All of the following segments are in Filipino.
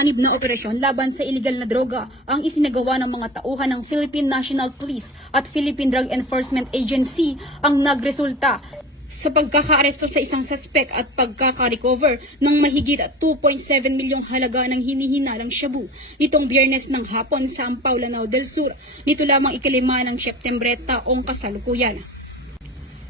mapanganib na operasyon laban sa iligal na droga ang isinagawa ng mga tauhan ng Philippine National Police at Philippine Drug Enforcement Agency ang nagresulta sa pagkakaaresto sa isang suspect at pagkaka-recover ng mahigit 2.7 milyong halaga ng hinihinalang shabu nitong Biyernes ng hapon sa Ampao, Lanao del Sur. Nito lamang ikalima ng Setyembre taong kasalukuyan.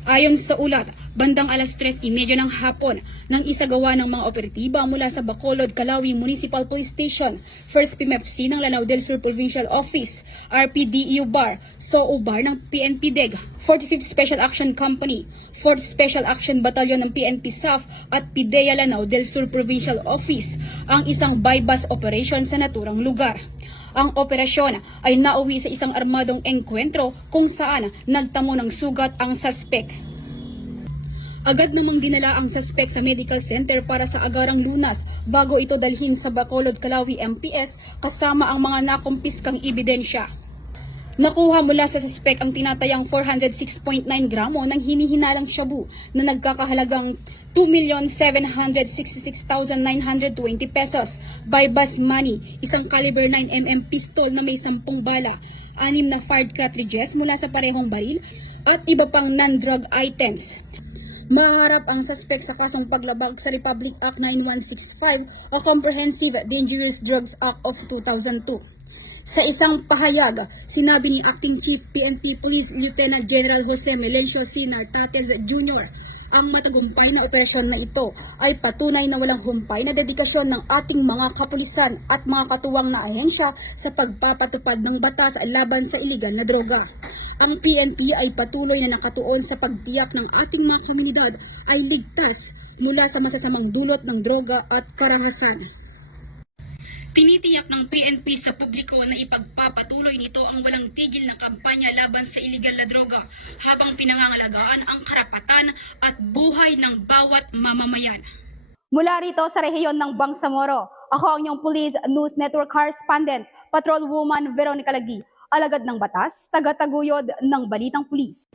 Ayon sa ulat, bandang alas 3:30 ng hapon nang isagawa ng mga operatiba mula sa Bacolod, Calawi Municipal Police Station, 1st PMFC ng Lanao del Sur Provincial Office, RPDEU Bar, SOO Bar ng PNP DEG, 45th Special Action Company, 4th Special Action Battalion ng PNP SAF at PIDEA Lanao del Sur Provincial Office ang isang bypass operation sa naturang lugar. Ang operasyon ay nauwi sa isang armadong engkwentro kung saan nagtamo ng sugat ang suspect. Agad namang dinala ang suspect sa medical center para sa agarang lunas bago ito dalhin sa Bacolod, Calawi MPS kasama ang mga nakumpiskang ebidensya. Nakuha mula sa suspect ang tinatayang 406.9 gramo ng hinihinalang shabu na nagkakahalagang 2,766,920 pesos, bypass money, isang caliber 9mm pistol na may 10 bala, 6 na fired cartridges mula sa parehong baril, at iba pang non-drug items. Maharap ang suspect sa kasong paglabag sa Republic Act 9165 o Comprehensive Dangerous Drugs Act of 2002. Sa isang pahayag, sinabi ni Acting Chief PNP Police Lieutenant General Jose Melencio C. Nartates Jr., ang matagumpay na operasyon na ito ay patunay na walang humpay na dedikasyon ng ating mga kapulisan at mga katuwang na ahensya sa pagpapatupad ng batas laban sa iligal na droga. Ang PNP ay patuloy na nakatuon sa pagtiyak ng ating mga komunidad ay ligtas mula sa masasamang dulot ng droga at karahasan. Tinitiyak ng PNP sa publiko na ipagpapatuloy nito ang walang tigil na kampanya laban sa iligal na droga habang pinangangalagaan ang karapatan at buhay ng bawat mamamayan. Mula rito sa rehiyon ng Bangsamoro, ako ang inyong Police News Network Correspondent, Patrolwoman Veronica Lagi, alagad ng batas, taga-taguyod ng Balitang Pulis.